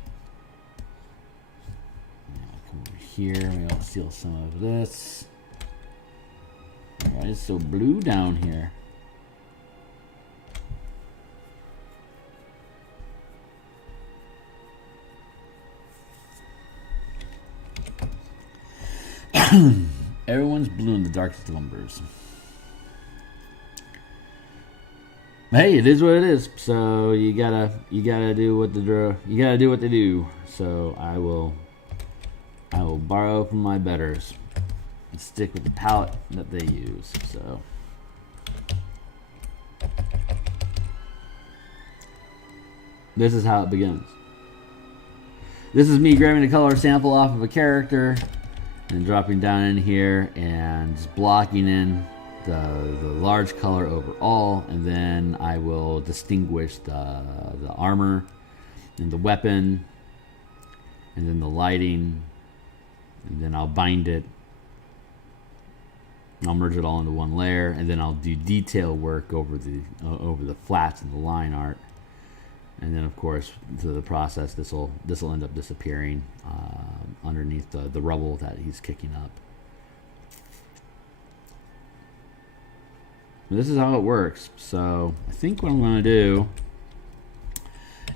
over here. Maybe I'll steal some of this. All right, it's so blue down here. Everyone's blue in the darkest slumbers. Hey, it is what it is. So you gotta do what they do. So I will borrow from my betters and stick with the palette that they use. So this is how it begins. This is me grabbing a color sample off of a character and dropping down in here and just blocking in the large color overall, and then I will distinguish the armor and the weapon and then the lighting, and then I'll bind it I'll merge it all into one layer, and then I'll do detail work over the flats and the line art. And then, of course, through the process, this will end up disappearing underneath the rubble that he's kicking up. This is how it works. So I think what I'm going to do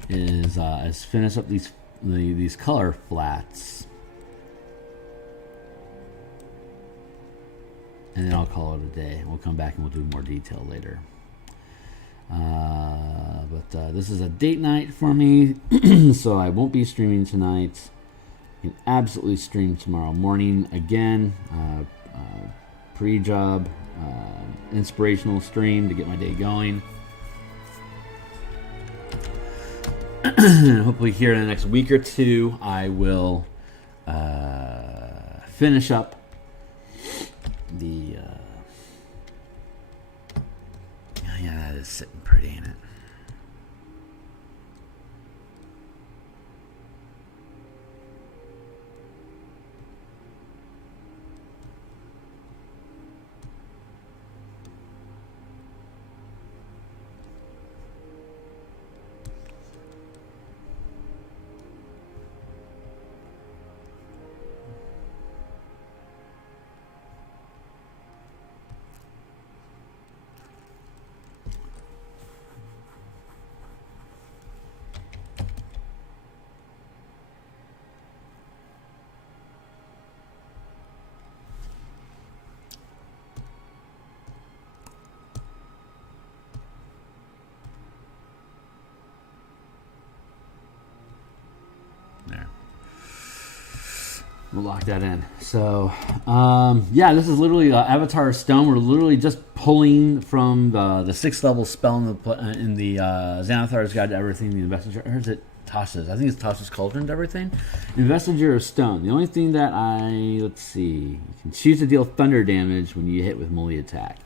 is finish up these color flats, and then I'll call it a day. We'll come back and we'll do more detail later. But this is a date night for me, so I won't be streaming tonight. I can absolutely stream tomorrow morning again. Pre-job, inspirational stream to get my day going. Hopefully here in the next week or two, I will finish up the... yeah, that is sitting pretty, ain't it? We'll lock that in. So, yeah, this is literally Avatar of Stone. We're literally just pulling from the 6th level spell in the Xanathar's Guide to Everything, the Investiture. Or is it Tasha's? I think it's Tasha's Cauldron to Everything. Investiture of Stone. The only thing that let's see. You can choose to deal thunder damage when you hit with melee attack.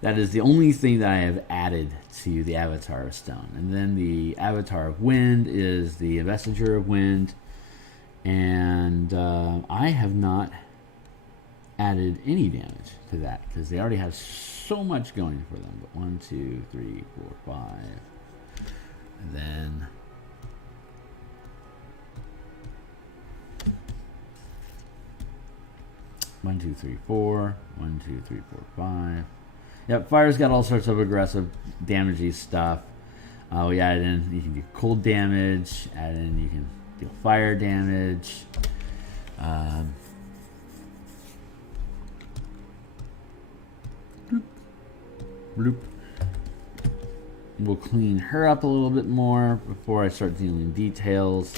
That is the only thing that I have added to the Avatar of Stone. And then the Avatar of Wind is the Investiture of Wind. And I have not added any damage to that because they already have so much going for them. But 1, 2, 3, 4, 5. And then one, 2, 3, 4. 1, 2, 3, 4, 5. Yep, fire's got all sorts of aggressive, damagey stuff. We added in, you can do cold damage. Add in, you can deal fire damage. Bloop. We'll clean her up a little bit more before I start dealing details.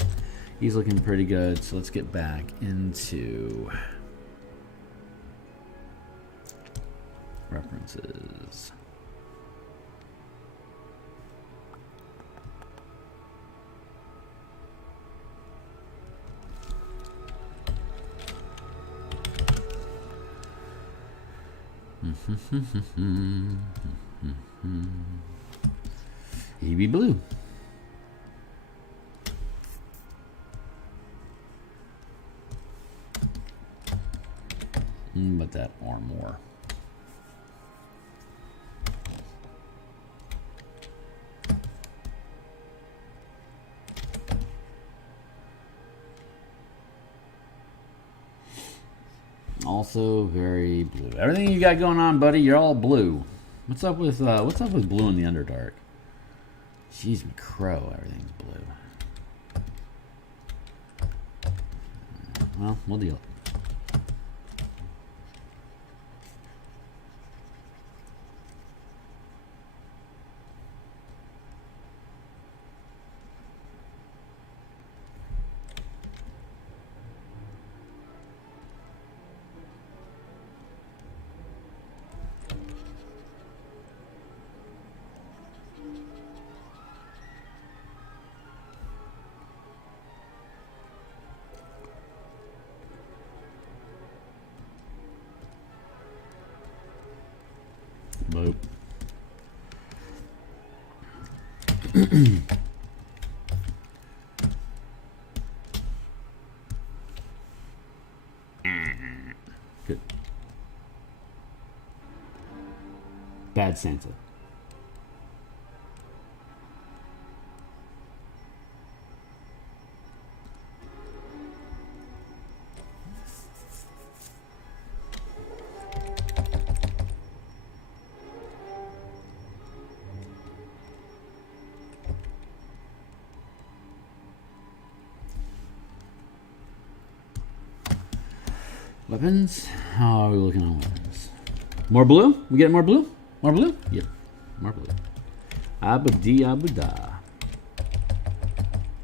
He's looking pretty good, so let's get back into references. EB Blue. But that or more. Also very blue. Everything you got going on, buddy, you're all blue. What's up with blue in the Underdark? Jeez, McCrow, everything's blue. Well, we'll deal. Boop. Good. Bad Santa. Weapons? How are we looking on weapons? More blue? We get more blue? More blue? Yep. More blue. Abu da.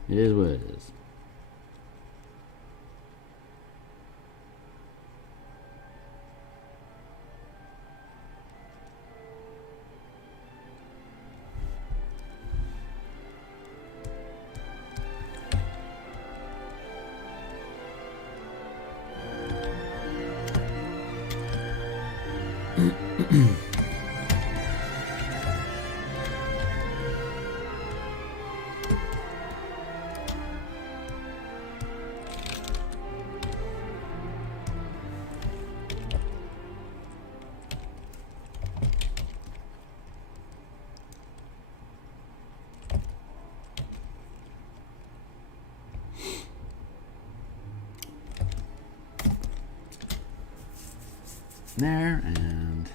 It is what it is. There, and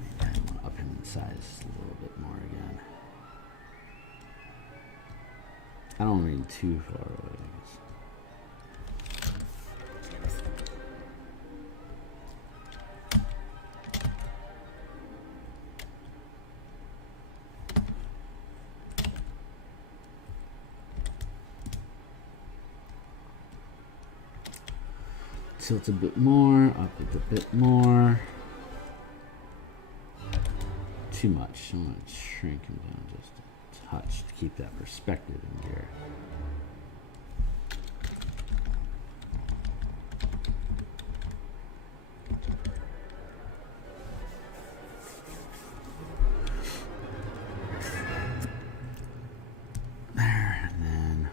maybe I want to up him in size a little bit more again. I don't mean too far away, I guess. Tilt a bit more, up it a bit more. Too much. I'm going to shrink him down just a touch to keep that perspective in gear. There, and then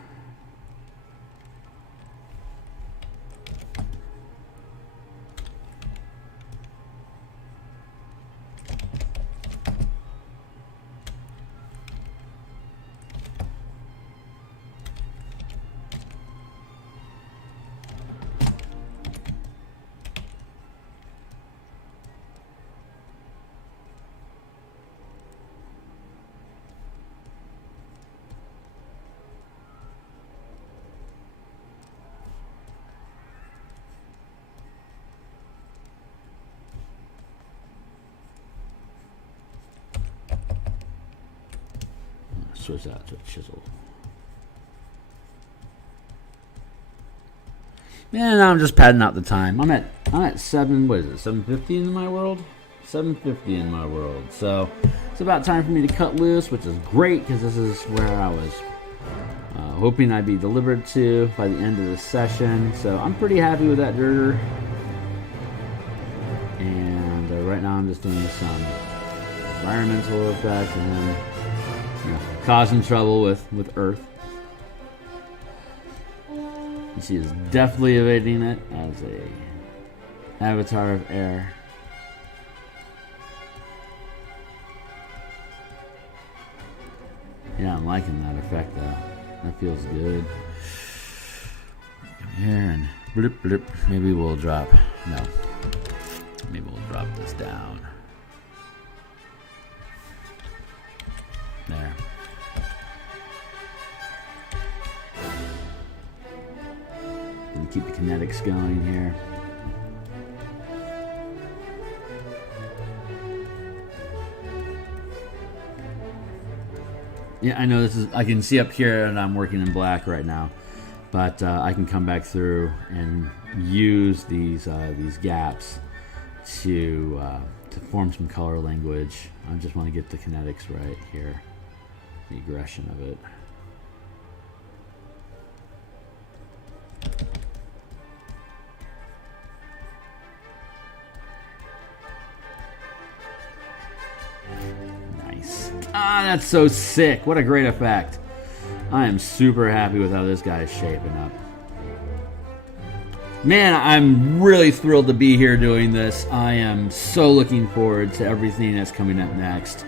switch that to a chisel. And now I'm just padding out the time. I'm at 750 in my world? 750 in my world. So it's about time for me to cut loose, which is great because this is where I was hoping I'd be delivered to by the end of the session. So I'm pretty happy with that girder. And right now I'm just doing some environmental effects and then causing trouble with Earth. You see, it's definitely evading it as a avatar of air. Yeah, I'm liking that effect though. That feels good. Come here and blip blip. Maybe we'll drop. No. Maybe we'll drop this down. There. And keep the kinetics going here. Yeah, I know this is. I can see up here, and I'm working in black right now, but I can come back through and use these gaps to form some color language. I just want to get the kinetics right here, the aggression of it. Nice. Ah, that's so sick. What a great effect. I am super happy with how this guy is shaping up. Man, I'm really thrilled to be here doing this. I am so looking forward to everything that's coming up next.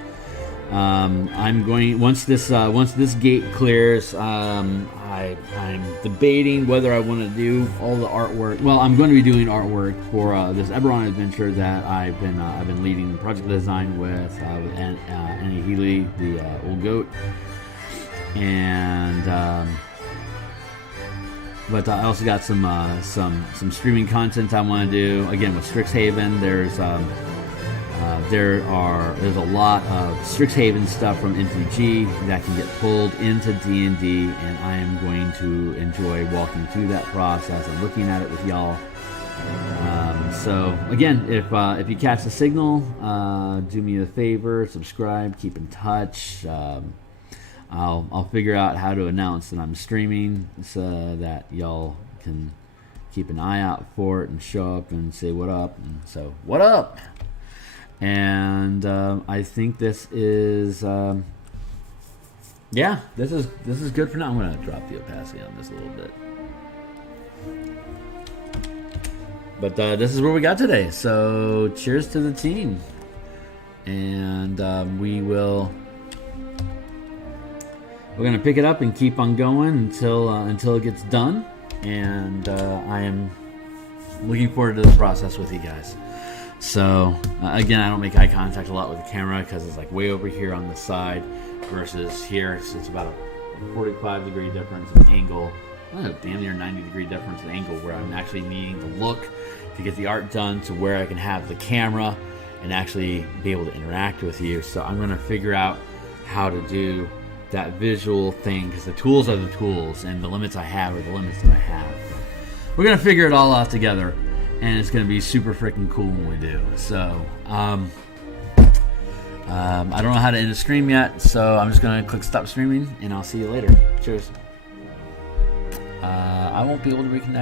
I'm going once this gate clears. I'm debating whether I want to do all the artwork. Well, I'm going to be doing artwork for this Eberron adventure that I've been leading the project design with Annie Healy, the old goat, and. But I also got some streaming content I want to do. Again, with Strixhaven, there's a lot of Strixhaven stuff from MTG that can get pulled into D&D, and I am going to enjoy walking through that process and looking at it with y'all. So again, if you catch the signal, do me a favor, subscribe, keep in touch. I'll figure out how to announce that I'm streaming so that y'all can keep an eye out for it and show up and say what up. And so, what up? And I think this is this is good for now. I'm gonna drop the opacity on this a little bit. But this is where we got today. So cheers to the team, and we're gonna pick it up and keep on going until it gets done, and I am looking forward to this process with you guys. So again, I don't make eye contact a lot with the camera because it's like way over here on the side versus here. It's about a 45-degree difference in angle. I don't know, damn near 90-degree difference in angle where I'm actually needing to look to get the art done to where I can have the camera and actually be able to interact with you. So I'm gonna figure out how to do that visual thing, because the tools are the tools and the limits I have are the limits that I have. We're gonna figure it all out together, and it's gonna be super freaking cool when we do. So I don't know how to end the stream yet, so I'm just gonna click stop streaming and I'll see you later. Cheers. I won't be able to reconnect.